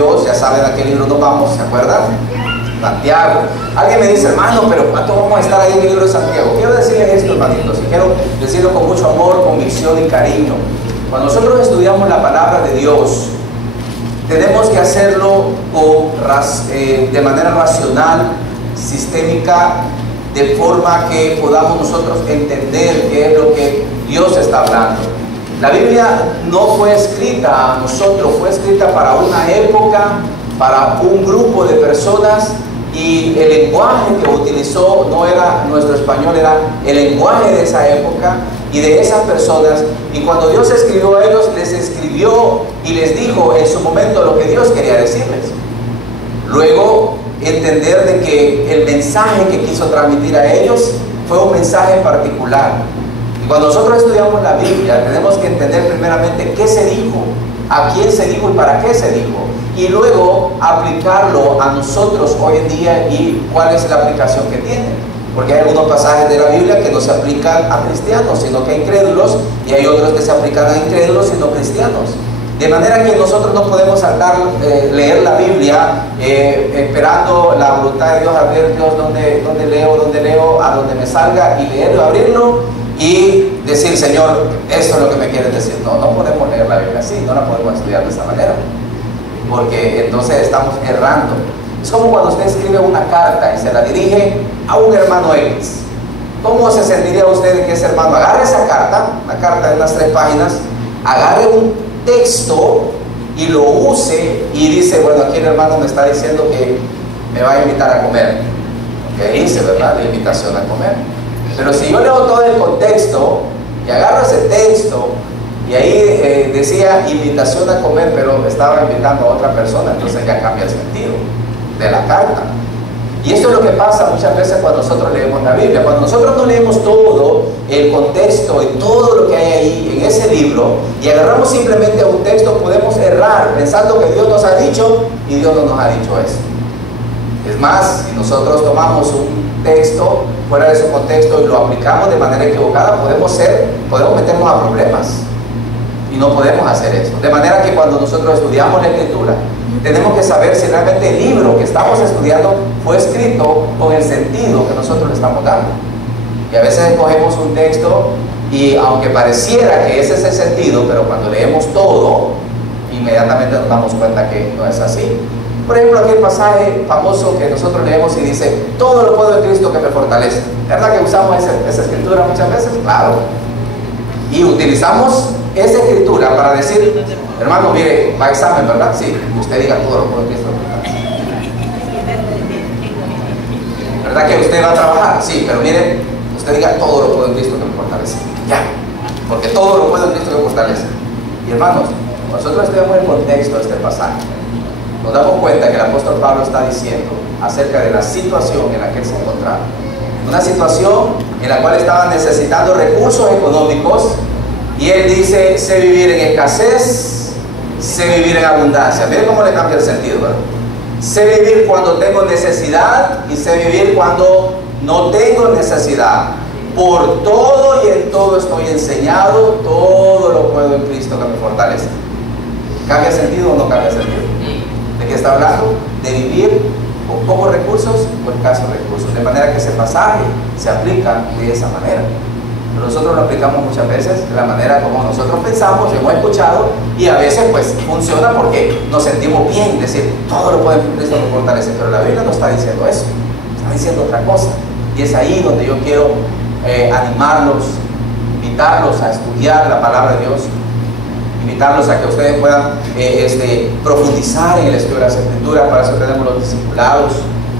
Dios, ya saben a qué libro nos vamos, ¿se acuerdan? Santiago. Alguien me dice, hermano, pero ¿cuánto vamos a estar ahí en el libro de Santiago? Quiero decirles esto, hermanitos, y quiero decirlo con mucho amor, convicción y cariño. Cuando nosotros estudiamos la palabra de Dios, tenemos que hacerlo de manera racional, sistémica, de forma que podamos nosotros entender qué es lo que Dios está hablando. La Biblia no fue escrita a nosotros, fue escrita para una época, para un grupo de personas, y el lenguaje que utilizó no era nuestro español, era el lenguaje de esa época y de esas personas. Y cuando Dios escribió a ellos, les escribió y les dijo en su momento lo que Dios quería decirles. Luego, entender de que el mensaje que quiso transmitir a ellos fue un mensaje particular. Y cuando nosotros estudiamos la Biblia, tenemos que entender primeramente qué se dijo, a quién se dijo y para qué se dijo, y luego aplicarlo a nosotros hoy en día y cuál es la aplicación que tiene. Porque hay algunos pasajes de la Biblia que no se aplican a cristianos, sino que a incrédulos, y hay otros que se aplican a incrédulos y no cristianos. De manera que nosotros no podemos saltar, leer la Biblia esperando la voluntad de Dios, a ver Dios dónde leo, a donde me salga, y leerlo, abrirlo y decir, Señor, esto es lo que me quieres decir. No, no podemos leer la Biblia así, no la podemos estudiar de esa manera, porque entonces estamos errando. Es como cuando usted escribe una carta y se la dirige a un hermano X. ¿Cómo se sentiría usted en que ese hermano agarre esa carta, una carta de unas 3 páginas, agarre un texto y lo use y dice, bueno, aquí el hermano me está diciendo que me va a invitar a comer? ¿Qué dice, verdad? La invitación a comer. Pero si yo leo todo el contexto y agarro ese texto y ahí decía invitación a comer, pero estaba invitando a otra persona, entonces ya cambia el sentido de la carta. Y esto es lo que pasa muchas veces cuando nosotros leemos la Biblia. Cuando nosotros no leemos todo el contexto y todo lo que hay ahí en ese libro y agarramos simplemente a un texto, podemos errar pensando que Dios nos ha dicho y Dios no nos ha dicho eso. Es más, si nosotros tomamos un texto fuera de su contexto y lo aplicamos de manera equivocada, podemos meternos a problemas. Y no podemos hacer eso. De manera que cuando nosotros estudiamos la Escritura, tenemos que saber si realmente el libro que estamos estudiando fue escrito con el sentido que nosotros le estamos dando. Y a veces escogemos un texto y aunque pareciera que ese es el sentido, pero cuando leemos todo, inmediatamente nos damos cuenta que no es así. Por ejemplo, aquí el pasaje famoso que nosotros leemos y dice, todo lo puedo en Cristo que me fortalece. ¿Verdad que usamos esa escritura muchas veces? Claro. Y utilizamos esa escritura para decir, hermano, mire, va a examen, ¿verdad? Sí, usted diga todo lo puedo en Cristo que me fortalece. ¿Verdad que usted va a trabajar? Sí, pero mire, usted diga todo lo puedo en Cristo que me fortalece. Ya, porque todo lo puedo en Cristo que me fortalece. Y hermanos, nosotros estudiamos el contexto de este pasaje. Nos damos cuenta que el apóstol Pablo está diciendo acerca de la situación en la que él se encontraba. Una situación en la cual estaban necesitando recursos económicos y él dice, sé vivir en escasez, sé vivir en abundancia. Miren cómo le cambia el sentido, ¿verdad? Sé vivir cuando tengo necesidad y sé vivir cuando no tengo necesidad. Por todo y en todo estoy enseñado, todo lo puedo en Cristo que me fortalece. ¿Cambia sentido o no cambia sentido? ¿De qué está hablando? De vivir con pocos recursos o escasos recursos. De manera que ese pasaje se aplica de esa manera. Pero nosotros lo aplicamos muchas veces de la manera como nosotros pensamos, hemos escuchado, y a veces pues funciona porque nos sentimos bien, decir, todo lo puede en Cristo que me fortalece. Pero la Biblia no está diciendo eso, está diciendo otra cosa. Y es ahí donde yo quiero animarlos, invitarlos a estudiar la palabra de Dios, invitarlos a que ustedes puedan profundizar en el estudio de las Escrituras. Para eso tenemos los discipulados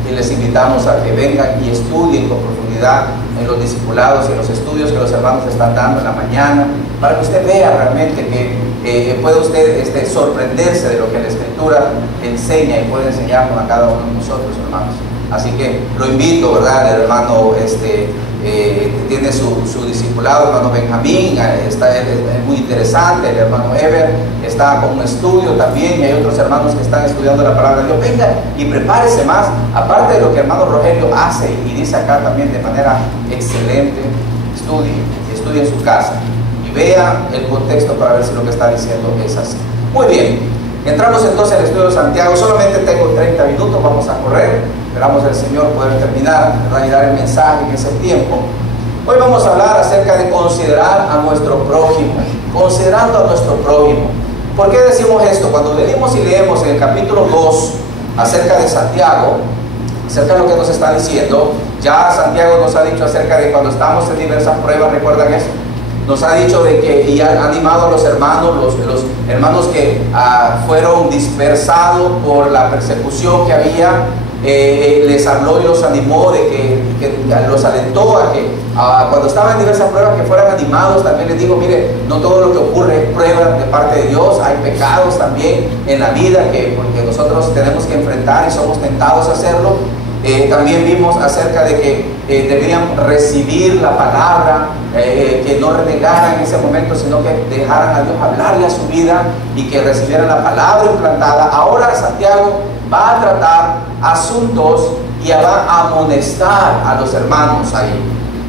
y les invitamos a que vengan y estudien con profundidad en los discipulados y en los estudios que los hermanos están dando en la mañana, para que usted vea realmente que puede usted sorprenderse de lo que la Escritura enseña y puede enseñarnos a cada uno de nosotros, hermanos. Así que lo invito, ¿verdad? El hermano tiene su discipulado, el hermano Benjamín, es muy interesante. El hermano Ever está con un estudio también, y hay otros hermanos que están estudiando la palabra de Dios. Venga y prepárese más, aparte de lo que el hermano Rogelio hace y dice acá también de manera excelente. Estudie en su casa y vea el contexto para ver si lo que está diciendo es así. Muy bien, Entramos entonces al estudio de Santiago. Solamente tengo 30 minutos, vamos a correr. Esperamos el Señor poder terminar, ¿verdad?, y dar el mensaje en ese tiempo. Hoy vamos a hablar acerca de considerar a nuestro prójimo, considerando a nuestro prójimo. ¿Por qué decimos esto? Cuando venimos y leemos en el capítulo 2 acerca de Santiago, acerca de lo que nos está diciendo, ya Santiago nos ha dicho acerca de cuando estamos en diversas pruebas, ¿recuerdan eso? Nos ha dicho de que, y ha animado a los hermanos que fueron dispersados por la persecución que había, les habló y los animó, de que los alentó a que cuando estaban en diversas pruebas que fueran animados. También les digo, mire, no todo lo que ocurre es prueba de parte de Dios, hay pecados también en la vida porque nosotros tenemos que enfrentar y somos tentados a hacerlo. También vimos acerca de que debían recibir la palabra, que no renegaran en ese momento, sino que dejaran a Dios hablarle a su vida y que recibieran la palabra implantada. Ahora Santiago va a tratar asuntos y va a amonestar a los hermanos ahí.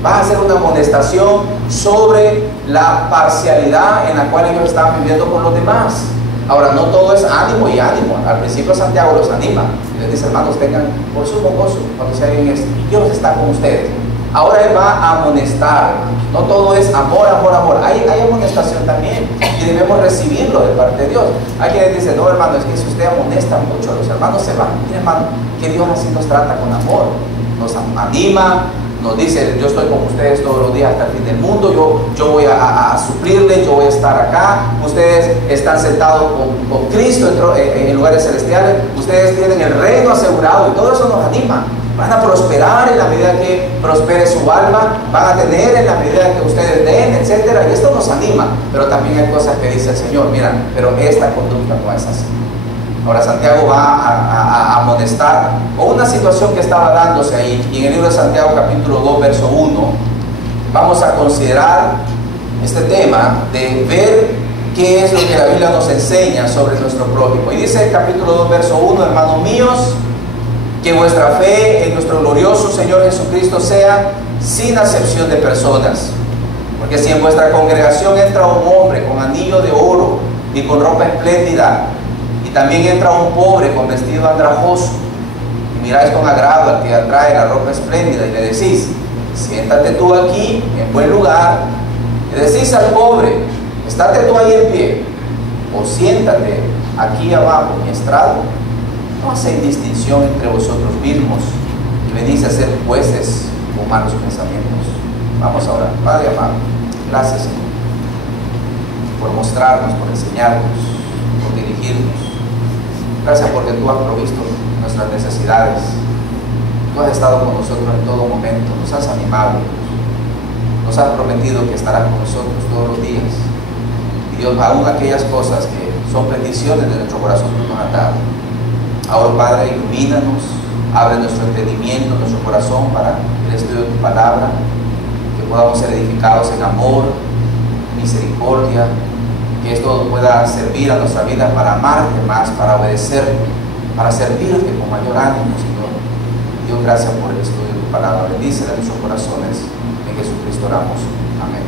Va a hacer una amonestación sobre la parcialidad en la cual ellos estaban viviendo con los demás. Ahora, no todo es ánimo y ánimo. Al principio Santiago los anima y les dice, hermanos, tengan por sumo gozo cuando se hagan esto. Dios está con ustedes. Ahora él va a amonestar. No todo es amor, amor, amor. Hay amonestación también y debemos recibirlo de parte de Dios. Hay quienes dicen, no, hermano, es que si usted amonesta mucho, los hermanos se van. Mire, hermano, que Dios así nos trata con amor. Nos anima, nos dice, yo estoy con ustedes todos los días hasta el fin del mundo, yo voy a suplirles, yo voy a estar acá, ustedes están sentados con Cristo en lugares celestiales, ustedes tienen el reino asegurado, y todo eso nos anima. Van a prosperar en la medida que prospere su alma, van a tener en la medida que ustedes den, etcétera, y esto nos anima. Pero también hay cosas que dice el Señor, mira, pero esta conducta no es así. Ahora Santiago va a amonestar con una situación que estaba dándose ahí. Y en el libro de Santiago capítulo 2 verso 1 vamos a considerar este tema de ver qué es lo que la Biblia nos enseña sobre nuestro prójimo. Y dice el capítulo 2 verso 1, hermanos míos, que vuestra fe en nuestro glorioso Señor Jesucristo sea sin acepción de personas. Porque si en vuestra congregación entra un hombre con anillo de oro y con ropa espléndida, también entra un pobre con vestido andrajoso, y miráis con agrado al que trae la ropa espléndida y le decís, siéntate tú aquí en buen lugar, le decís al pobre, estate tú ahí en pie, o siéntate aquí abajo en mi estrado, no hacéis distinción entre vosotros mismos y venís a ser jueces con malos pensamientos. Vamos a orar. Padre amado, gracias, Señor, por mostrarnos, por enseñarnos, por dirigirnos. Gracias porque tú has provisto nuestras necesidades. Tú has estado con nosotros en todo momento, nos has animado, nos has prometido que estarás con nosotros todos los días. Y Dios, aún aquellas cosas que son bendiciones de nuestro corazón, tú nos has dado. Ahora, Padre, ilumínanos, abre nuestro entendimiento, nuestro corazón para el estudio de tu palabra, que podamos ser edificados en amor, misericordia, que esto pueda servir a nuestra vida para amarte más, para obedecerte, para servirte con mayor ánimo, Señor. Dios, gracias por el estudio de tu palabra. Bendícela en nuestros corazones. En Jesucristo oramos. Amén.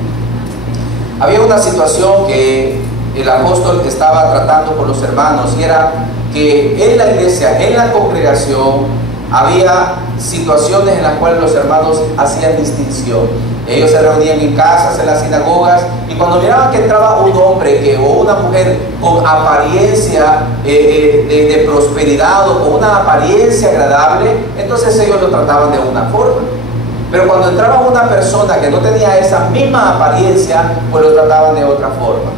Había una situación que el apóstol estaba tratando con los hermanos, y era que en la iglesia, en la congregación, había situaciones en las cuales los hermanos hacían distinción. Ellos se reunían en casas, en las sinagogas, y cuando miraban que entraba un hombre o una mujer con apariencia de prosperidad o con una apariencia agradable, entonces ellos lo trataban de una forma. Pero cuando entraba una persona que no tenía esa misma apariencia, pues lo trataban de otra forma.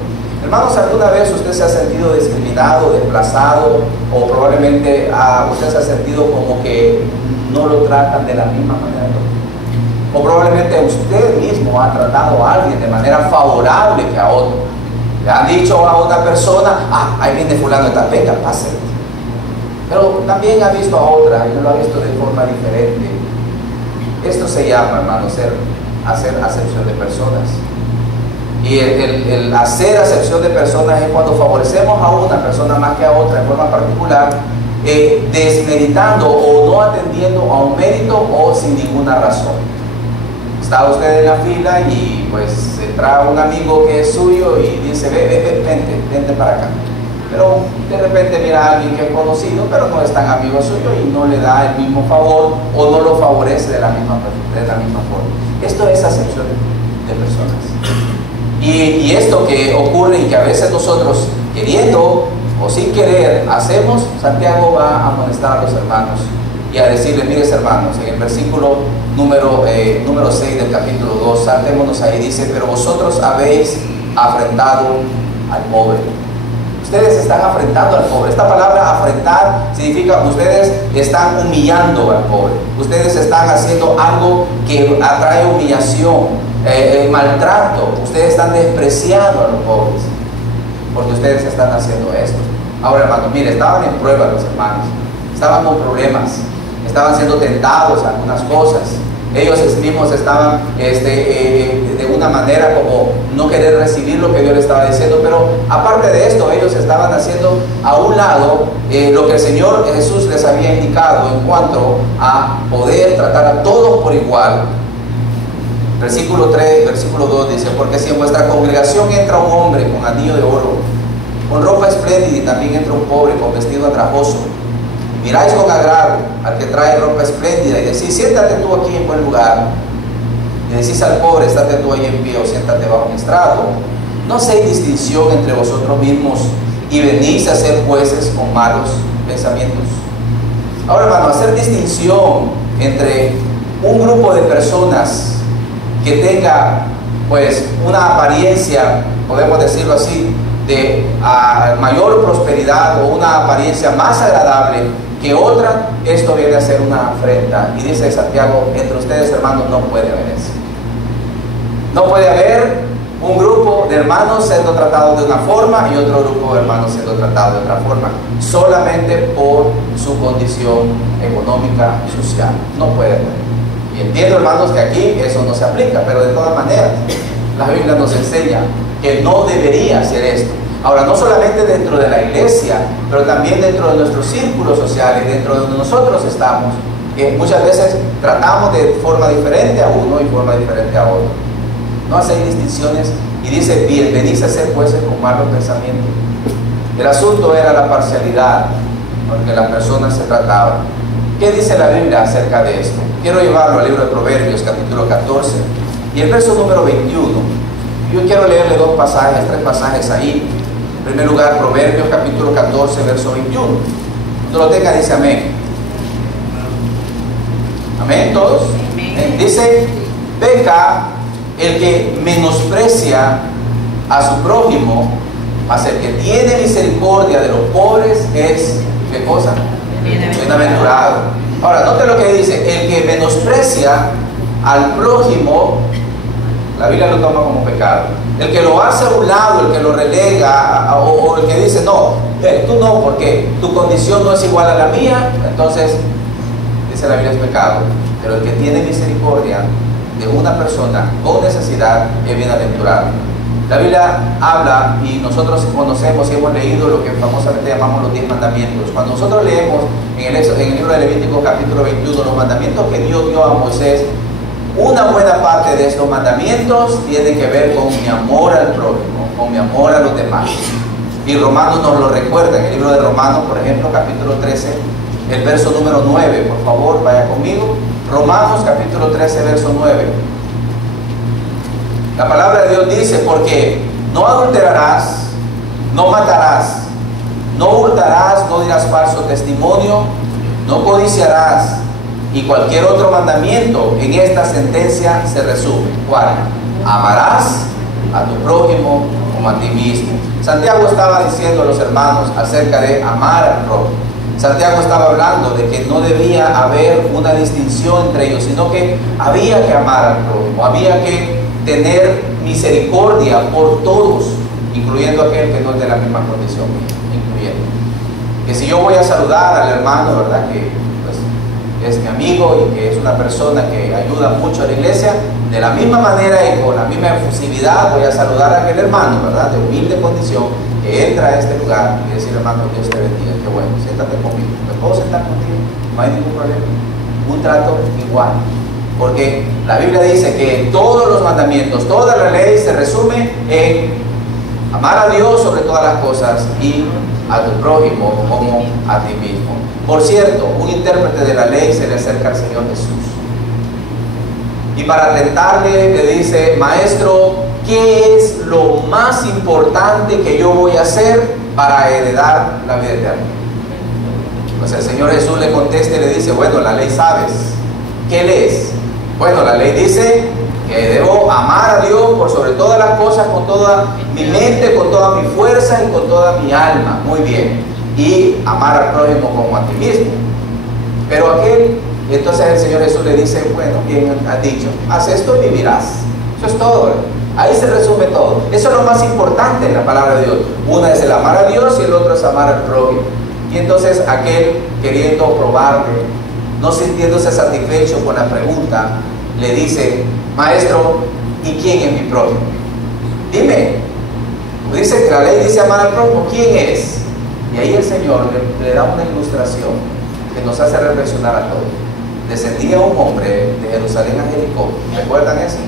Hermanos, ¿alguna vez usted se ha sentido discriminado, desplazado, o probablemente usted se ha sentido como que no lo tratan de la misma manera? O probablemente usted mismo ha tratado a alguien de manera favorable que a otro. Le han dicho a una persona, ahí viene fulano de tal, venga, pase. Pero también ha visto a otra y lo ha visto de forma diferente. Esto se llama, hermano, hacer acepción de personas. Y el hacer acepción de personas es cuando favorecemos a una persona más que a otra en forma particular, desmeritando o no atendiendo a un mérito o sin ninguna razón. Está usted en la fila y pues entra un amigo que es suyo y dice, vente para acá. pero de repente mira a alguien que es conocido, pero no es tan amigo suyo y no le da el mismo favor o no lo favorece de la misma forma. Esto es acepción de personas. Y esto que ocurre y que a veces nosotros, queriendo o sin querer, hacemos, Santiago va a amonestar a los hermanos y a decirles: mires hermanos, en el versículo número 6 del capítulo 2, saltémonos ahí, dice: pero vosotros habéis afrentado al pobre. Ustedes están afrentando al pobre. Esta palabra afrentar significa ustedes están humillando al pobre. Ustedes están haciendo algo que atrae humillación, maltrato. Ustedes están despreciando a los pobres porque ustedes están haciendo esto. Ahora, hermanos, mire, estaban en prueba los hermanos, estaban con problemas, estaban siendo tentados a algunas cosas. Ellos mismos estaban de una manera como no querer recibir lo que Dios les estaba diciendo, pero aparte de esto, ellos estaban haciendo a un lado lo que el Señor Jesús les había indicado en cuanto a poder tratar a todos por igual. Versículo 2 dice: porque si en vuestra congregación entra un hombre con anillo de oro, con ropa espléndida, y también entra un pobre con vestido atrajoso, miráis con agrado al que trae ropa espléndida y decís: siéntate tú aquí en buen lugar, y decís al pobre: estate tú ahí en pie, o siéntate bajo un estrado, no hacéis distinción entre vosotros mismos y venís a ser jueces con malos pensamientos. Ahora, hermano, hacer distinción entre un grupo de personas que tenga pues una apariencia, podemos decirlo así, de mayor prosperidad o una apariencia más agradable que otra, esto viene a ser una afrenta. Y dice Santiago: entre ustedes, hermanos, no puede haber eso. No puede haber un grupo de hermanos siendo tratados de una forma y otro grupo de hermanos siendo tratados de otra forma, solamente por su condición económica y social. No puede haber. Y entiendo, hermanos, que aquí eso no se aplica, pero de todas maneras la Biblia nos enseña que no debería ser esto. Ahora, no solamente dentro de la iglesia, pero también dentro de nuestros círculos sociales, dentro de donde nosotros estamos, que muchas veces tratamos de forma diferente a uno y forma diferente a otro. No hacen distinciones y dice: bien, venís a ser jueces con malos pensamientos. El asunto era la parcialidad, porque las personas se trataban. ¿Qué dice la Biblia acerca de esto? Quiero llevarlo al libro de Proverbios, capítulo 14, y el verso número 21. Yo quiero leerle tres pasajes ahí. En primer lugar, Proverbios, capítulo 14, verso 21. Cuando lo tenga, dice amén. Amén, todos. Amén. Dice: peca el que menosprecia a su prójimo, mas el que tiene misericordia de los pobres es, ¿qué cosa? Bienaventurado. Ahora, note lo que dice: el que menosprecia al prójimo, la Biblia lo toma como pecado. El que lo hace a un lado, el que lo relega, o el que dice: no, tú no, porque tu condición no es igual a la mía, entonces, dice la Biblia, es pecado. Pero el que tiene misericordia de una persona con necesidad es bienaventurado. La Biblia habla, y nosotros conocemos y hemos leído lo que famosamente llamamos los 10 mandamientos. Cuando nosotros leemos en el libro de Levítico capítulo 21 los mandamientos que Dios dio a Moisés, una buena parte de estos mandamientos tiene que ver con mi amor al prójimo, con mi amor a los demás. Y Romanos nos lo recuerda. En el libro de Romanos, por ejemplo, capítulo 13, el verso número 9, por favor, vaya conmigo. Romanos capítulo 13, verso 9. La palabra de Dios dice: porque no adulterarás, no matarás, no hurtarás, no dirás falso testimonio, no codiciarás, y cualquier otro mandamiento en esta sentencia se resume. ¿Cuál? Amarás a tu prójimo como a ti mismo. Santiago estaba diciendo a los hermanos acerca de amar al prójimo. Santiago estaba hablando de que no debía haber una distinción entre ellos, sino que había que amar al prójimo, había que tener misericordia por todos, incluyendo aquel que no es de la misma condición, incluyendo. Que si yo voy a saludar al hermano, ¿verdad?, que pues, es mi amigo y que es una persona que ayuda mucho a la iglesia, de la misma manera y con la misma efusividad voy a saludar a aquel hermano, ¿verdad?, de humilde condición, que entra a este lugar y decir: hermano, Dios te bendiga, qué bueno, siéntate conmigo, ¿me puedo sentar contigo? No hay ningún problema. Un trato igual. Porque la Biblia dice que todos los mandamientos, toda la ley se resume en Amar a Dios sobre todas las cosas y a tu prójimo como a ti mismo. Por cierto, un intérprete de la ley se le acerca al Señor Jesús y para tentarle le dice: Maestro, ¿qué es lo más importante que yo voy a hacer para heredar la vida eterna? Pues el Señor Jesús le contesta y le dice: bueno, la ley sabes. ¿Qué lees? Bueno, la ley dice que debo amar a Dios por sobre todas las cosas, con toda mi mente, con toda mi fuerza y con toda mi alma. Muy bien. Y amar al prójimo como a ti mismo. Pero entonces el Señor Jesús le dice: bueno, bien has dicho, haz esto y vivirás. Eso es todo. Ahí se resume todo. Eso es lo más importante en la palabra de Dios. Una es el amar a Dios y el otro es amar al prójimo. Y entonces aquel, queriendo probarle, no sintiéndose satisfecho con la pregunta, le dice: Maestro, ¿y quién es mi prójimo? Dime. Dice que la ley dice amar al prójimo, ¿quién es? Y ahí el Señor le da una ilustración que nos hace reflexionar a todos. Descendía un hombre de Jerusalén a Jericó, ¿recuerdan eso?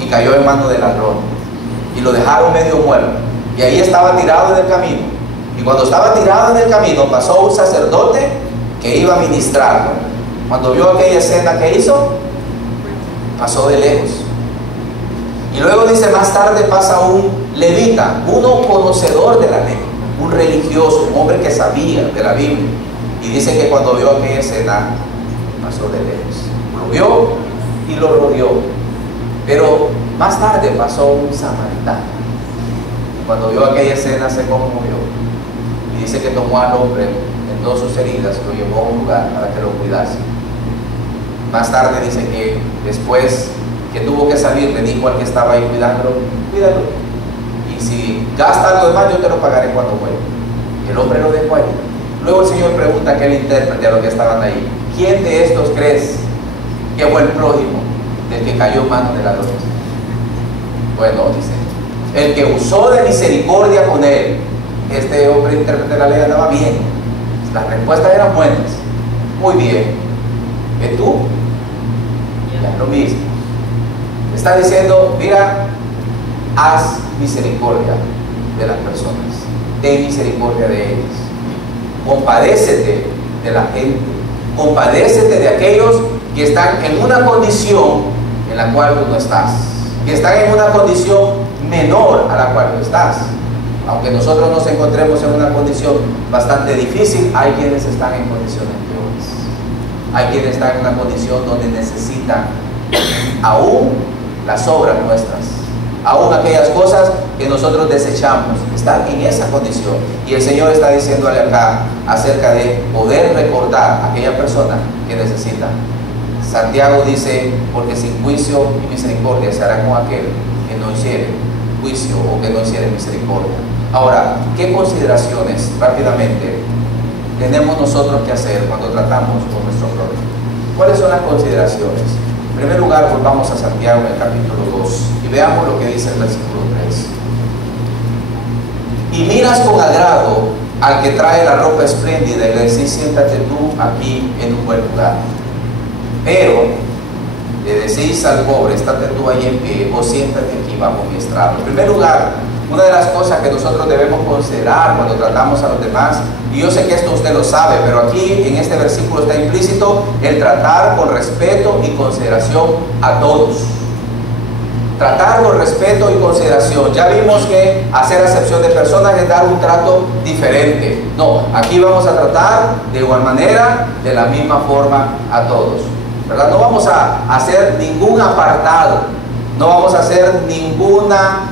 Y cayó en manos del ladrón y lo dejaron medio muerto, y ahí estaba tirado en el camino. Y cuando estaba tirado en el camino, pasó un sacerdote que iba a ministrarlo. Cuando vio aquella escena, ¿qué hizo? Pasó de lejos. Y luego dice: más tarde pasa un levita, uno conocedor de la ley, un religioso, un hombre que sabía de la Biblia, y dice que cuando vio aquella escena pasó de lejos, lo vio y lo rodeó. Pero más tarde pasó un samaritano, cuando vio aquella escena se conmovió y dice que tomó al hombre, vendó sus heridas, lo llevó a un lugar para que lo cuidase. Más tarde dice que después que tuvo que salir, le dijo al que estaba ahí cuidándolo: cuídalo, y si gasta algo de más yo te lo pagaré cuando vuelva. Y el hombre lo dejó ahí. Luego el Señor pregunta a aquel intérprete, a los que estaban ahí: ¿quién de estos crees que fue el prójimo del que cayó en manos de ladrones? Bueno, dice, el que usó de misericordia con él. Este hombre intérprete de la ley andaba bien, las respuestas eran buenas. Muy bien. ¿Y tú? Ya es lo mismo. Está diciendo: mira, haz misericordia de las personas, ten misericordia de ellas, compadécete de la gente, compadécete de aquellos que están en una condición en la cual tú no estás, que están en una condición menor a la cual tú estás. Aunque nosotros nos encontremos en una condición bastante difícil, hay quienes están en condiciones peores. Hay quienes están en una condición donde necesitan aún las obras nuestras, aún aquellas cosas que nosotros desechamos, están en esa condición. Y el Señor está diciéndole acá acerca de poder recordar a aquella persona que necesita. Santiago dice: porque sin juicio y misericordia se hará con aquel que no hiciere juicio o que no hiciere misericordia. Ahora, ¿qué consideraciones rápidamente tenemos nosotros que hacer cuando tratamos con nuestro prójimo? ¿Cuáles son las consideraciones? En primer lugar, volvamos a Santiago en el capítulo 2 y veamos lo que dice el versículo 3. Y miras con agrado al que trae la ropa espléndida y le decís: siéntate tú aquí en un buen lugar. Pero le decís al pobre: estate tú ahí en pie, o siéntate aquí bajo mi estrado. En primer lugar, una de las cosas que nosotros debemos considerar cuando tratamos a los demás, y yo sé que esto usted lo sabe, pero aquí en este versículo está implícito el tratar con respeto y consideración a todos. Tratar con respeto y consideración. Ya vimos que hacer acepción de personas es dar un trato diferente. No, aquí vamos a tratar de igual manera, de la misma forma a todos, ¿verdad? No vamos a hacer ningún apartado, no vamos a hacer ninguna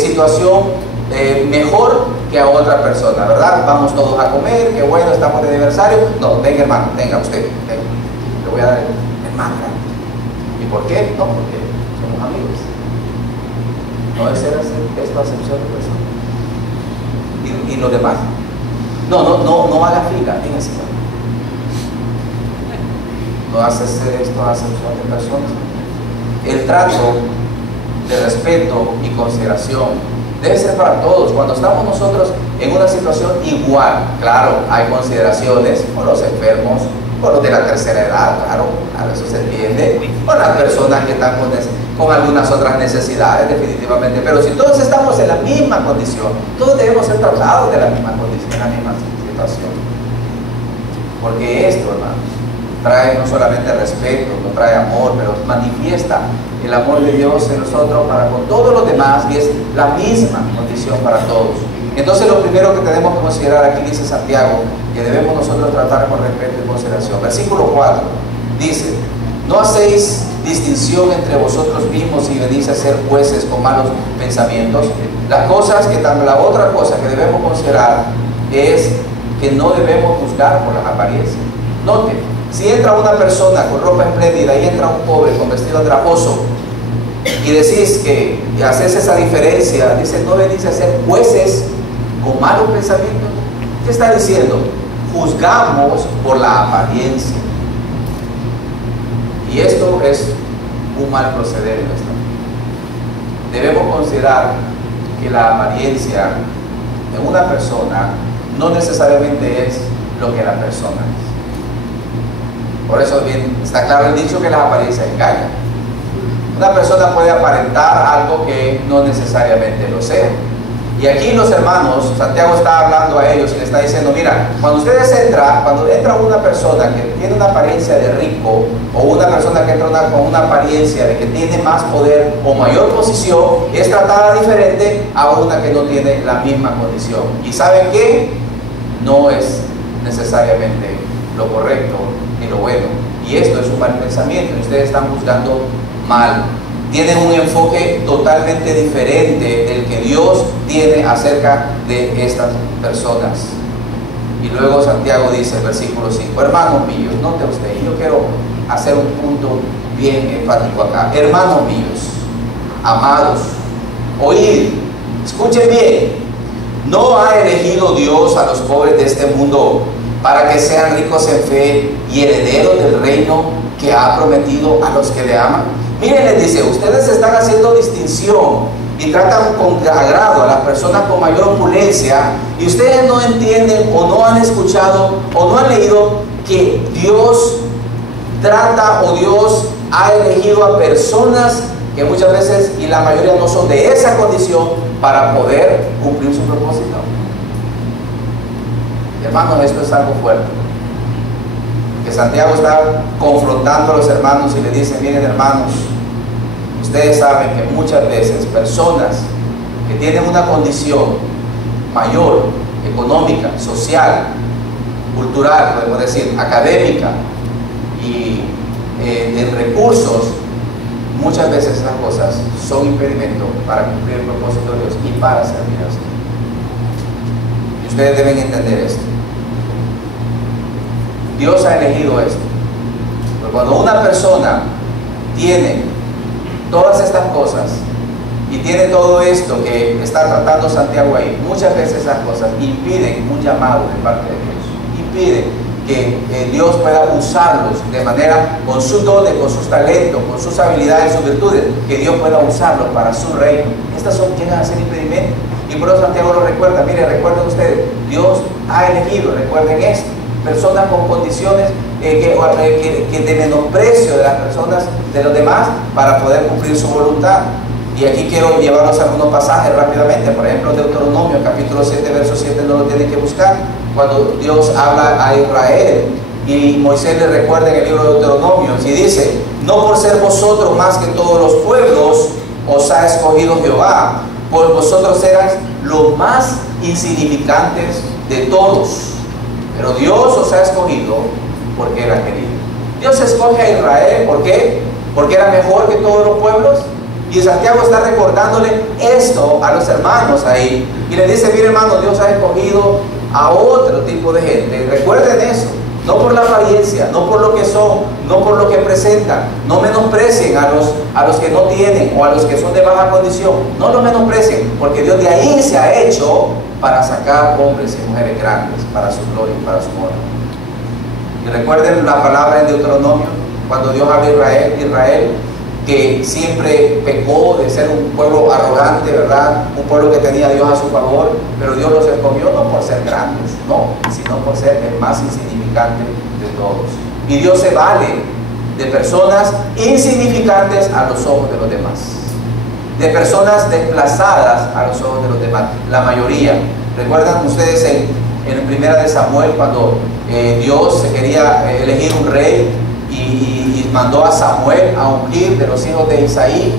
situación mejor que a otra persona, ¿verdad? Vamos todos a comer, qué bueno, estamos de aniversario. No, venga hermano, venga usted, venga. Le voy a dar el mantra. ¿Y por qué? No, porque somos amigos. No es ser esto acepción de personas. ¿Y los demás? No haga fila, fíjense. No haces esto acepción de personas. El trato de respeto y consideración debe ser para todos. Cuando estamos nosotros en una situación igual, claro, hay consideraciones por los enfermos, Con los de la tercera edad, claro, eso se entiende. Con las personas que están con algunas otras necesidades, definitivamente. Pero si todos estamos en la misma condición, todos debemos ser tratados de la misma condición, en la misma situación. Porque esto, hermanos, trae no solamente respeto, no trae amor, pero manifiesta el amor de Dios en nosotros para con todos los demás, y es la misma condición para todos. Entonces lo primero que tenemos que considerar aquí, dice Santiago, que debemos nosotros tratar con respeto y consideración. Versículo 4 dice: no hacéis distinción entre vosotros mismos y venís a ser jueces con malos pensamientos. La otra cosa que debemos considerar es que no debemos juzgar por las apariencias. Note, si entra una persona con ropa espléndida y entra un pobre con vestido andrajoso, y decís que haces esa diferencia, dice, no venís a ser jueces con malos pensamientos. ¿Qué está diciendo? Juzgamos por la apariencia. Y esto es un mal proceder en nuestra vida. Debemos considerar que la apariencia de una persona no necesariamente es lo que la persona es. Por eso bien está claro el dicho que las apariencias engañan. Una persona puede aparentar algo que no necesariamente lo sea. Y aquí los hermanos, Santiago está hablando a ellos y le está diciendo: mira, cuando entra una persona que tiene una apariencia de rico, o una persona que entra con una apariencia de que tiene más poder o mayor posición, es tratada diferente a una que no tiene la misma condición. ¿Y saben qué? No es necesariamente lo correcto ni lo bueno. Y esto es un mal pensamiento, y ustedes están juzgando mal. Tienen un enfoque totalmente diferente del que Dios tiene acerca de estas personas. Y luego Santiago dice, versículo 5, hermanos míos, note usted, yo quiero hacer un punto bien enfático acá. Hermanos míos, amados, oíd, escuchen bien, ¿no ha elegido Dios a los pobres de este mundo para que sean ricos en fe y herederos del reino que ha prometido a los que le aman? Miren, les dice, ustedes están haciendo distinción y tratan con agrado a las personas con mayor opulencia, y ustedes no entienden o no han escuchado o no han leído que Dios trata o Dios ha elegido a personas que muchas veces y la mayoría no son de esa condición para poder cumplir su propósito. Hermanos, esto es algo fuerte, que Santiago está confrontando a los hermanos y le dice: miren, hermanos, ustedes saben que muchas veces personas que tienen una condición mayor, económica, social, cultural, podemos decir, académica y de recursos, muchas veces esas cosas son impedimento para cumplir el propósito de Dios y para servir a Dios. Y ustedes deben entender esto. Dios ha elegido esto. Pero cuando una persona tiene todas estas cosas y tiene todo esto que está tratando Santiago ahí, muchas veces esas cosas impiden un llamado de parte de Dios, impiden que Dios pueda usarlos de manera, con sus dones, con sus talentos, con sus habilidades, sus virtudes, que Dios pueda usarlos para su reino. Estas son llegan a ser impedimentos, y por eso Santiago lo recuerda. Mire, recuerden ustedes, Dios ha elegido, recuerden esto, personas con condiciones que de menosprecio de las personas, de los demás, para poder cumplir su voluntad. Y aquí quiero llevarlos a algunos pasajes rápidamente. Por ejemplo, Deuteronomio capítulo 7, verso 7, no lo tienen que buscar, cuando Dios habla a Israel y Moisés le recuerda en el libro de Deuteronomio y dice: no por ser vosotros más que todos los pueblos os ha escogido Jehová, pues vosotros erais los más insignificantes de todos, pero Dios os ha escogido porque era querido. Dios escoge a Israel, ¿por qué? Porque era mejor que todos los pueblos. Y Santiago está recordándole esto a los hermanos ahí, y le dice: mire, hermano, Dios ha escogido a otro tipo de gente. Recuerden eso, no por la apariencia, no por lo que son, no por lo que presentan. No menosprecien a los que no tienen o a los que son de baja condición. No los menosprecien, porque Dios de ahí se ha hecho para sacar hombres y mujeres grandes para su gloria y para su honra. Y recuerden la palabra en Deuteronomio, cuando Dios habla a Israel, que siempre pecó de ser un pueblo arrogante, ¿verdad? Un pueblo que tenía a Dios a su favor, pero Dios los escogió no por ser grandes, no, sino por ser el más insignificante de todos. Y Dios se vale de personas insignificantes a los ojos de los demás, de personas desplazadas a los ojos de los demás, la mayoría. ¿Recuerdan ustedes en Primera de Samuel cuando Dios se quería elegir un rey y mandó a Samuel a ungir de los hijos de Isaí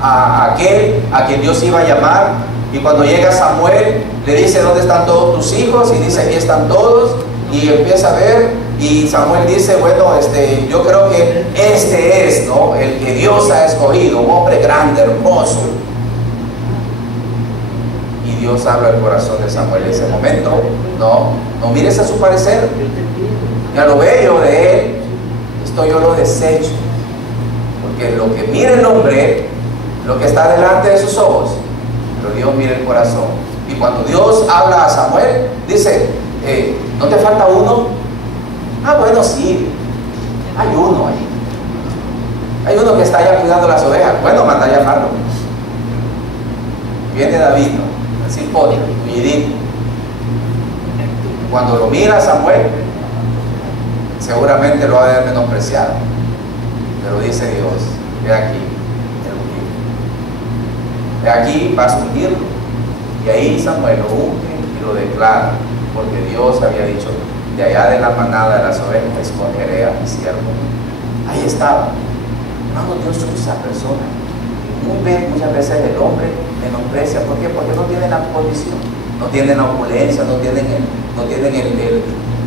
a aquel a quien Dios iba a llamar? Y cuando llega Samuel le dice: ¿dónde están todos tus hijos? Y dice: aquí están todos. Y empieza a ver, y Samuel dice: bueno, yo creo que este es, ¿no?, el que Dios ha escogido, un hombre grande, hermoso. Y Dios habla al corazón de Samuel en ese momento: no mires a su parecer, ni a lo bello de él, esto yo lo desecho, porque lo que mira el hombre, lo que está delante de sus ojos, pero Dios mira el corazón. Y cuando Dios habla a Samuel, dice: ¿no te falta uno? Ah, bueno, sí, hay uno ahí. Hay uno que está allá cuidando las ovejas. Bueno, manda a llamarlo. Viene David, ¿no?, el simpónico, midito. Cuando lo mira Samuel, seguramente lo ha de haber menospreciado. Pero dice Dios: ve aquí, el ungido. Ve aquí, vas a unirlo. Y ahí Samuel lo unge y lo declara, porque Dios había dicho: de allá de la manada de las ovejas escogeré a mi siervo. Ahí estaba. Hermano, Dios usa personas. Muchas veces el hombre menosprecia. ¿Por qué? Porque no tienen la condición, no tienen la opulencia, no tienen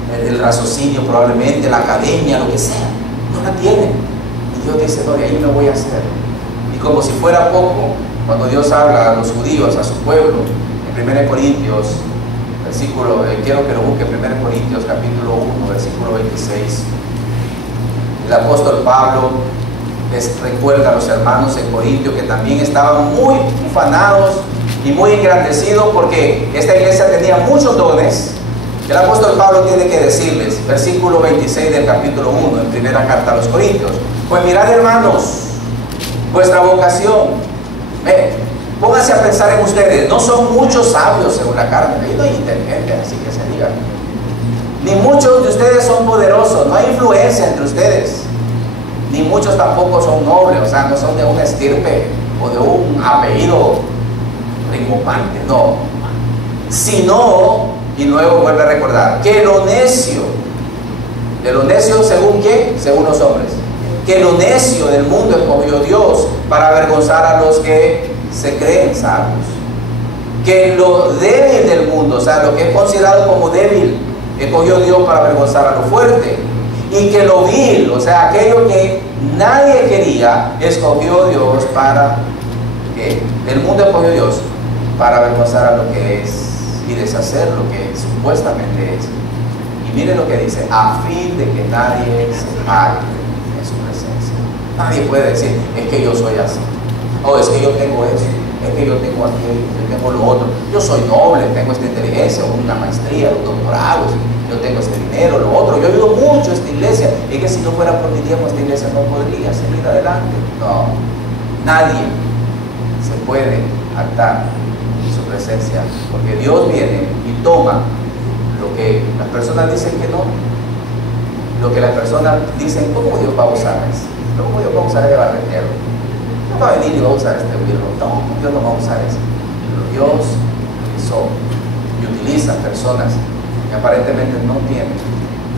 el raciocinio, probablemente la academia, lo que sea, no la tienen. Y Dios dice: no, de ahí me voy a hacer. Y como si fuera poco, cuando Dios habla a los judíos, a su pueblo, en 1 Corintios, quiero que lo busque, 1 Corintios capítulo 1, versículo 26. El apóstol Pablo les recuerda a los hermanos en Corintio que también estaban muy ufanados y muy engrandecidos porque esta iglesia tenía muchos dones. El apóstol Pablo tiene que decirles, versículo 26 del capítulo 1, en primera carta a los Corintios: pues mirad, hermanos, vuestra vocación. Pónganse a pensar en ustedes, no son muchos sabios según la carne, y no hay inteligentes, así que se diga, ni muchos de ustedes son poderosos, no hay influencia entre ustedes, ni muchos tampoco son nobles, o sea, no son de una estirpe o de un apellido rimbombante, no, sino, y luego vuelve a recordar, que lo necio, de lo necio, ¿según quién? Según los hombres, que lo necio del mundo escogió Dios para avergonzar a los que se creen sabios, que lo débil del mundo, o sea, lo que es considerado como débil, escogió Dios para avergonzar a lo fuerte, y que lo vil, o sea, aquello que nadie quería, escogió Dios para, ¿qué? Del mundo escogió Dios para avergonzar a lo que es y deshacer lo que supuestamente es. Y miren lo que dice: a fin de que nadie se jacte en su presencia. Nadie puede decir: es que yo soy así, o es que yo tengo eso, es que yo tengo aquello, yo tengo lo otro, yo soy noble, tengo esta inteligencia, una maestría, un doctorado, yo tengo este dinero, lo otro, yo ayudo mucho a esta iglesia. Es que si no fuera por mi tiempo, esta iglesia no podría seguir adelante. No, nadie se puede jactar en su presencia, porque Dios viene y toma lo que las personas dicen que no, lo que las personas dicen: ¿cómo Dios va a usar eso? ¿Cómo Dios va a usar el barretero? No va a venir y va a usar este birro. No, Dios no va a usar eso. Pero Dios utilizó y utiliza personas que aparentemente no tienen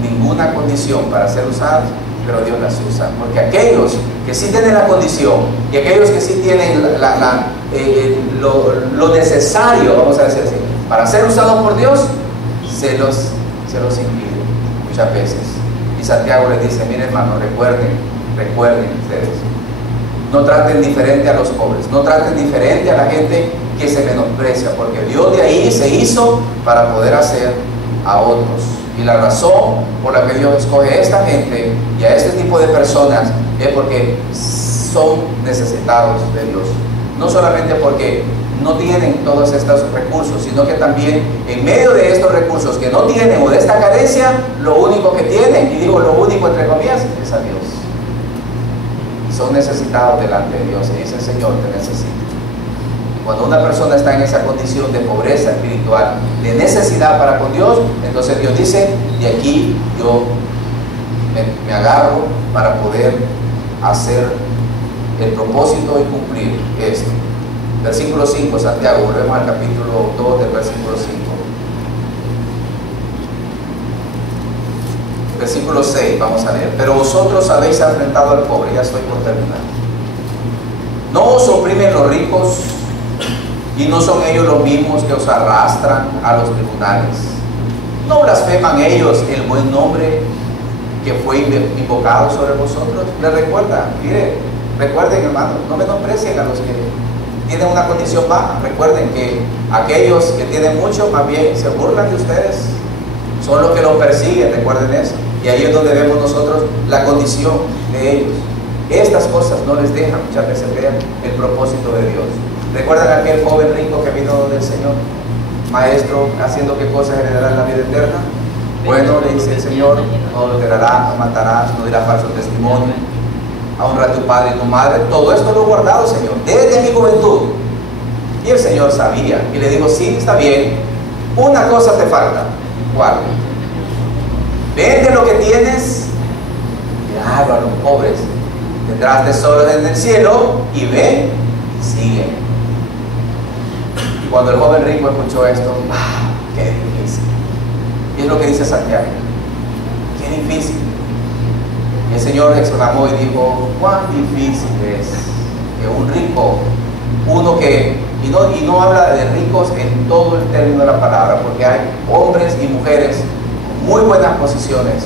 ninguna condición para ser usadas, pero Dios las usa. Porque aquellos que sí tienen la condición y aquellos que sí tienen lo necesario, vamos a decir así, para ser usados por Dios, se los impide muchas veces. Y Santiago les dice: miren, hermano, recuerden ustedes, no traten diferente a los pobres, no traten diferente a la gente que se menosprecia, porque Dios de ahí se hizo para poder hacer a otros. Y la razón por la que Dios escoge a esta gente y a este tipo de personas es porque son necesitados de Dios. No solamente porque no tienen todos estos recursos, sino que también en medio de estos recursos que no tienen o de esta carencia, lo único que tienen, y digo lo único entre comillas, es a Dios. son necesitados delante de Dios y dicen: Señor, te necesito. Cuando una persona está en esa condición de pobreza espiritual, de necesidad para con Dios, entonces Dios dice: de aquí yo me agarro para poder hacer el propósito y cumplir esto. Versículo 5, Santiago, volvemos al capítulo 2 del versículo 5. Versículo 6, vamos a leer. Pero vosotros habéis enfrentado al pobre. Ya estoy por terminar. No os oprimen los ricos, y no son ellos los mismos que os arrastran a los tribunales. ¿No blasfeman ellos el buen nombre que fue invocado sobre vosotros? Les recuerda, mire, recuerden, hermanos, no menosprecien a los que tienen una condición baja. Recuerden que aquellos que tienen mucho, más bien se burlan de ustedes, son los que los persiguen, recuerden eso. Y ahí es donde vemos nosotros la condición de ellos. Estas cosas no les dejan muchas veces ver el propósito de Dios. ¿Recuerdan aquel joven rico que vino del Señor? Maestro, ¿haciendo qué cosas heredará la vida eterna? Bueno, le dice el Señor: no adulterarás, no matarás, no dirás falso testimonio, honra a tu padre y tu madre. Todo esto lo he guardado, Señor, desde mi juventud. Y el Señor sabía y le dijo: sí, está bien, una cosa te falta. ¿Cuál? Vende lo que tienes y dalo a los pobres, tendrás tesoros en el cielo, y ven, sigue. Cuando el joven rico escuchó esto, ¡qué difícil! Y es lo que dice Santiago: ¡qué difícil! Y el Señor exclamó y dijo: cuán difícil es que un rico, uno que, y no habla de ricos en todo el término de la palabra, porque hay hombres y mujeres con muy buenas posiciones,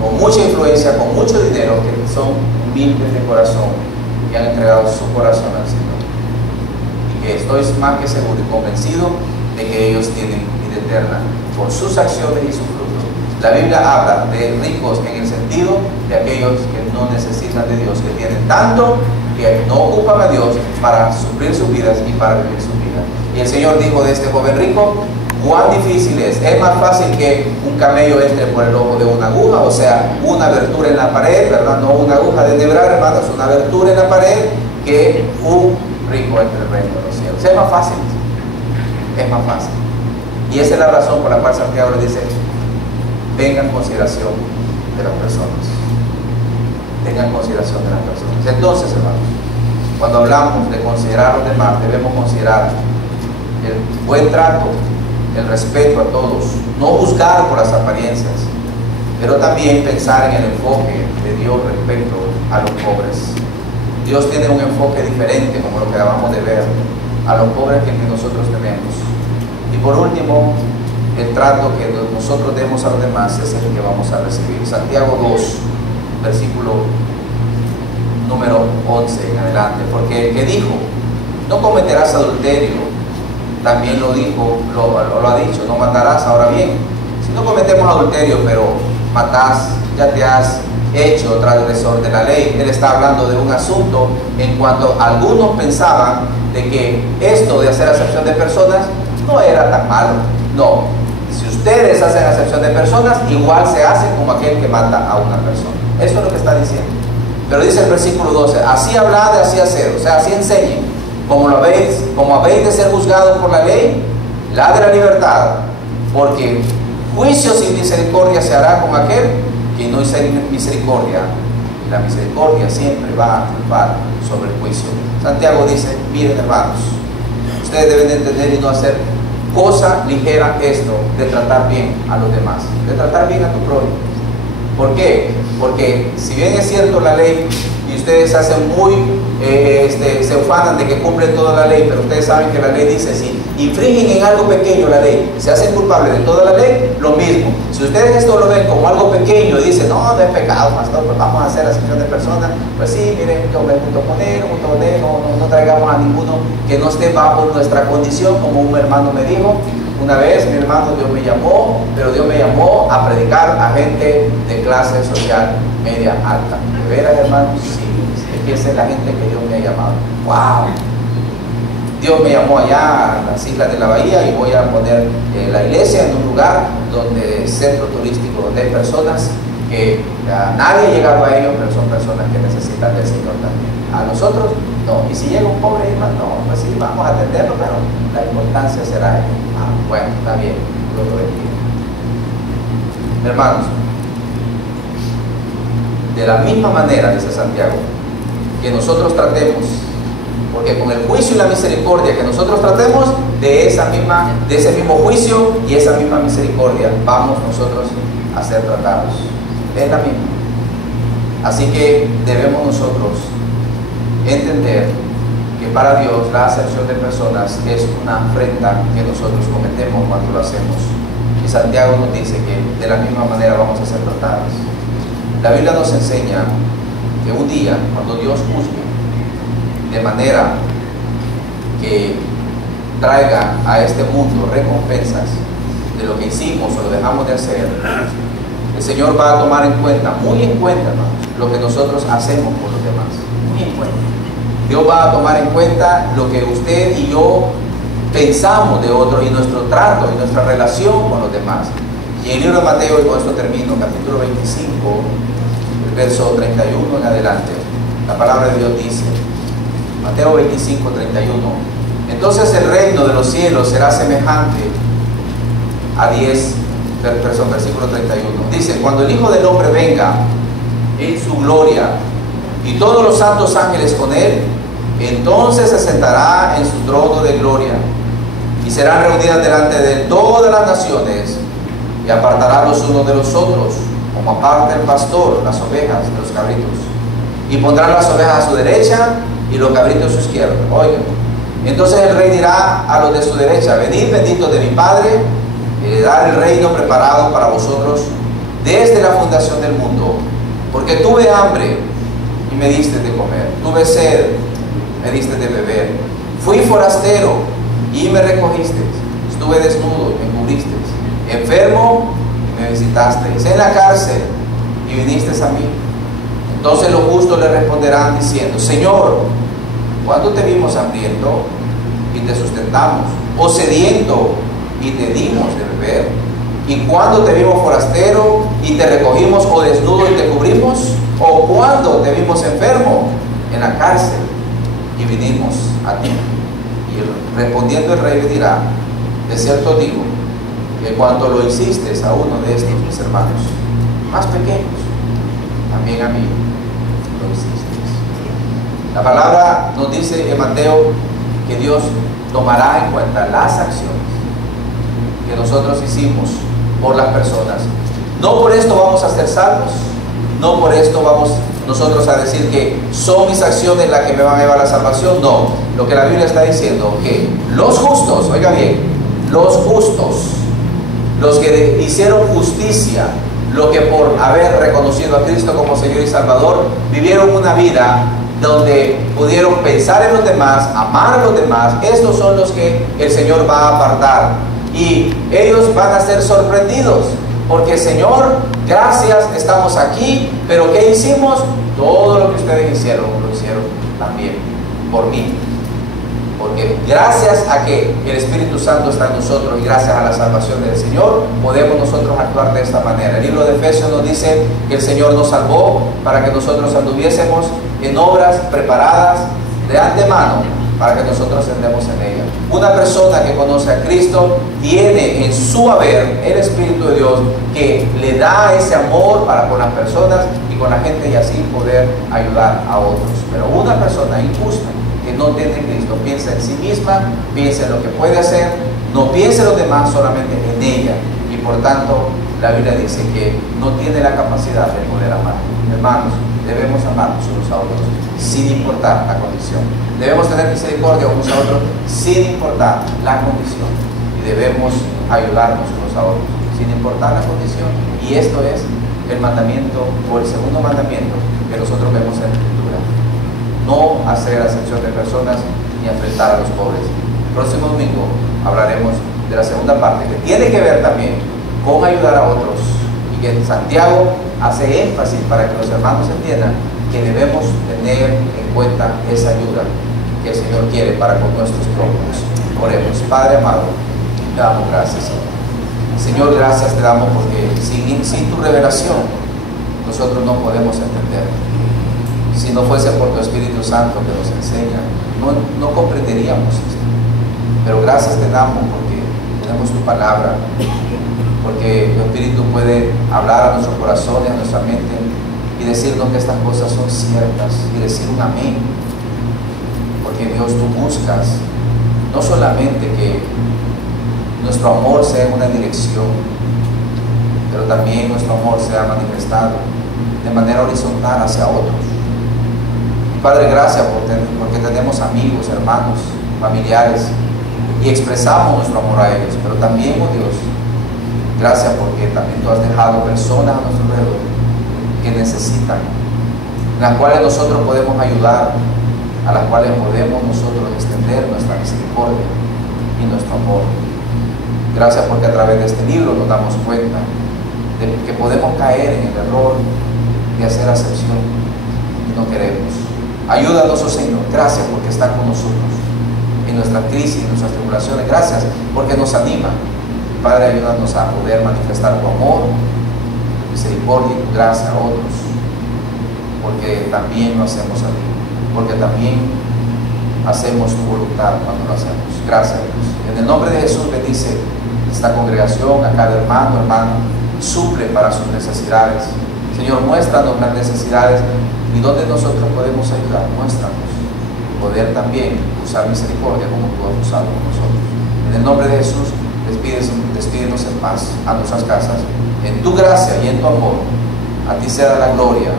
con mucha influencia, con mucho dinero, que son humildes de corazón y han entregado su corazón al Señor. Estoy más que seguro y convencido de que ellos tienen vida eterna por sus acciones y sus frutos. La Biblia habla de ricos en el sentido de aquellos que no necesitan de Dios, que tienen tanto que no ocupan a Dios para suplir sus vidas y para vivir su vida. Y el Señor dijo de este joven rico: cuán difícil es más fácil que un camello entre por el ojo de una aguja, o sea, una abertura en la pared, ¿verdad? No una aguja de enhebrar, hermanos, una abertura en la pared, que un rico entre el reino de los cielos. Es más fácil, es más fácil. Y esa es la razón por la cual Santiago le dice: tengan consideración de las personas, tengan consideración de las personas. Entonces, hermanos, cuando hablamos de considerar a los demás, debemos considerar el buen trato, el respeto a todos, no juzgar por las apariencias, pero también pensar en el enfoque de Dios respecto a los pobres. Dios tiene un enfoque diferente, como lo que acabamos de ver, a los pobres que nosotros tenemos. Y por último, el trato que nosotros demos a los demás es el que vamos a recibir. Santiago 2, versículo número 11 en adelante. Porque el que dijo: no cometerás adulterio, también lo dijo, lo ha dicho: no matarás. Ahora bien, si no cometemos adulterio, pero matás, ya te has hecho transgresor de la ley. Él está hablando de un asunto en cuanto algunos pensaban de que esto de hacer acepción de personas no era tan malo. No, si ustedes hacen acepción de personas, igual se hace como aquel que mata a una persona. Esto es lo que está diciendo. Pero dice el versículo 12: así hablad, así hacer, o sea, así enseñen, como habéis de ser juzgados por la ley, la de la libertad, porque juicio sin misericordia se hará con aquel que no es misericordia, y la misericordia siempre va a triunfar sobre el juicio. Santiago dice: miren, hermanos, ustedes deben de entender y no hacer cosa ligera esto de tratar bien a los demás, de tratar bien a tu prójimo. ¿Por qué? Porque si bien es cierto la ley, y ustedes hacen muy, se ufanan de que cumplen toda la ley, pero ustedes saben que la ley dice: si infringen en algo pequeño la ley, se hacen culpables de toda la ley, lo mismo. Si ustedes esto lo ven como algo pequeño y dicen: no, no es pecado, pastor, pues vamos a hacer acepción de personas, pues sí, miren, junto con él, no traigamos a ninguno que no esté bajo nuestra condición, como un hermano me dijo. Una vez, mi hermano, Dios me llamó, pero Dios me llamó a predicar a gente de clase social media alta. ¿De veras, hermanos? Sí, es que esa es la gente que Dios me ha llamado. ¡Wow! Dios me llamó allá a las islas de la bahía y voy a poner la iglesia en un lugar donde centro turístico, donde hay personas que nadie ha llegado a ellos, pero son personas que necesitan del Señor también. A nosotros no. Y si llega un pobre hermano, no, pues sí, vamos a atenderlo, pero la importancia será bueno, está bien, Dios lo bendiga. Hermanos, de la misma manera, dice Santiago, que nosotros tratemos, porque con el juicio y la misericordia que nosotros tratemos, de ese mismo juicio y esa misma misericordia vamos nosotros a ser tratados. Es la misma. Así que debemos nosotros entender que para Dios la acepción de personas es una afrenta que nosotros cometemos cuando lo hacemos. Y Santiago nos dice que de la misma manera vamos a ser tratados. La Biblia nos enseña que un día, cuando Dios juzgue de manera que traiga a este mundo recompensas de lo que hicimos o lo dejamos de hacer, el Señor va a tomar en cuenta, muy en cuenta, hermanos, lo que nosotros hacemos por los demás, muy en cuenta. Dios va a tomar en cuenta lo que usted y yo pensamos de otro y nuestro trato y nuestra relación con los demás. Y en el libro de Mateo, y con esto termino, capítulo 25, el verso 31 en adelante, la palabra de Dios dice, Mateo 25, 31, entonces el reino de los cielos será semejante a versículo 31. Dice, cuando el Hijo del Hombre venga en su gloria y todos los santos ángeles con él, entonces se sentará en su trono de gloria y serán reunidas delante de él todas las naciones y apartará los unos de los otros, como aparta el pastor las ovejas de los cabritos, y pondrá las ovejas a su derecha y los cabritos a su izquierda. Oigan, entonces el rey dirá a los de su derecha, venid benditos de mi Padre, heredad el reino preparado para vosotros desde la fundación del mundo, porque tuve hambre y me diste de comer, tuve sed, me diste de beber, fui forastero y me recogiste, estuve desnudo y me cubriste, enfermo y me visitasteis, en la cárcel y vinisteis a mí. Entonces los justos le responderán diciendo, Señor, ¿cuándo te vimos hambriento y te sustentamos, o sediento y te dimos de beber? ¿Y cuándo te vimos forastero y te recogimos, o desnudo y te cubrimos? ¿O cuándo te vimos enfermo en la cárcel y vinimos a ti? Y respondiendo el rey le dirá, de cierto digo, que cuando lo hiciste a uno de estos mis hermanos más pequeños, también a mí lo hiciste. La palabra nos dice en Mateo que Dios tomará en cuenta las acciones que nosotros hicimos por las personas. No por esto vamos a ser salvos, no por esto vamos nosotros a decir que son mis acciones las que me van a llevar a la salvación. No, lo que la Biblia está diciendo, que los justos, oiga bien, los justos, los que hicieron justicia, los que por haber reconocido a Cristo como Señor y Salvador, vivieron una vida donde pudieron pensar en los demás, amar a los demás, estos son los que el Señor va a apartar. Y ellos van a ser sorprendidos, porque Señor, gracias, estamos aquí, pero ¿qué hicimos? Todo lo que ustedes hicieron, lo hicieron también por mí. Porque gracias a que el Espíritu Santo está en nosotros y gracias a la salvación del Señor, podemos nosotros actuar de esta manera. El libro de Efesios nos dice que el Señor nos salvó para que nosotros anduviésemos en obras preparadas de antemano, para que nosotros andemos en ella. Una persona que conoce a Cristo tiene en su haber el Espíritu de Dios que le da ese amor para con las personas y con la gente, y así poder ayudar a otros. Pero una persona injusta que no tiene Cristo piensa en sí misma, piensa en lo que puede hacer, no piensa en los demás, solamente en ella, y por tanto la Biblia dice que no tiene la capacidad de poder amar. Hermanos, debemos amarnos unos a otros sin importar la condición. Debemos tener misericordia unos a otros sin importar la condición, y debemos ayudarnos unos a otros sin importar la condición. Y esto es el mandamiento, o el segundo mandamiento que nosotros vemos en la Escritura: no hacer acepción de personas ni enfrentar a los pobres. El próximo domingo hablaremos de la segunda parte, que tiene que ver también con ayudar a otros, y que Santiago hace énfasis para que los hermanos entiendan que debemos tener en cuenta esa ayuda que el Señor quiere para con nuestros prójimos. Oremos. Padre amado, te damos gracias, Señor. Señor, gracias te damos porque sin tu revelación nosotros no podemos entender. Si no fuese por tu Espíritu Santo que nos enseña, no comprenderíamos esto. Pero gracias te damos porque tenemos tu palabra, porque tu Espíritu puede hablar a nuestro corazón y a nuestra mente y decirnos que estas cosas son ciertas y decir un amén. Porque Dios, tú buscas no solamente que nuestro amor sea en una dirección, pero también nuestro amor sea manifestado de manera horizontal hacia otros. Padre, gracias porque tenemos amigos, hermanos, familiares y expresamos nuestro amor a ellos, pero también, oh Dios, gracias porque también tú has dejado personas a nuestro alrededor que necesitan, las cuales nosotros podemos ayudar, a las cuales podemos nosotros extender nuestra misericordia y nuestro amor. Gracias porque a través de este libro nos damos cuenta de que podemos caer en el error de hacer acepción y no queremos. Ayúdanos, oh Señor, gracias porque está con nosotros en nuestra crisis, en nuestras tribulaciones. Gracias porque nos anima. Padre, ayúdanos a poder manifestar tu amor, tu misericordia y tu gracia a otros, porque también lo hacemos a ti, porque también hacemos tu voluntad cuando lo hacemos. Gracias, Dios. En el nombre de Jesús bendice esta congregación, a cada hermano, suple para sus necesidades. Señor, muéstranos las necesidades y donde nosotros podemos ayudar. Muéstranos poder también usar misericordia como tú has usado con nosotros. En el nombre de Jesús, despídenos en paz a nuestras casas. En tu gracia y en tu amor, a ti sea la gloria,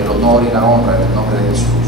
el honor y la honra en el nombre de Jesús.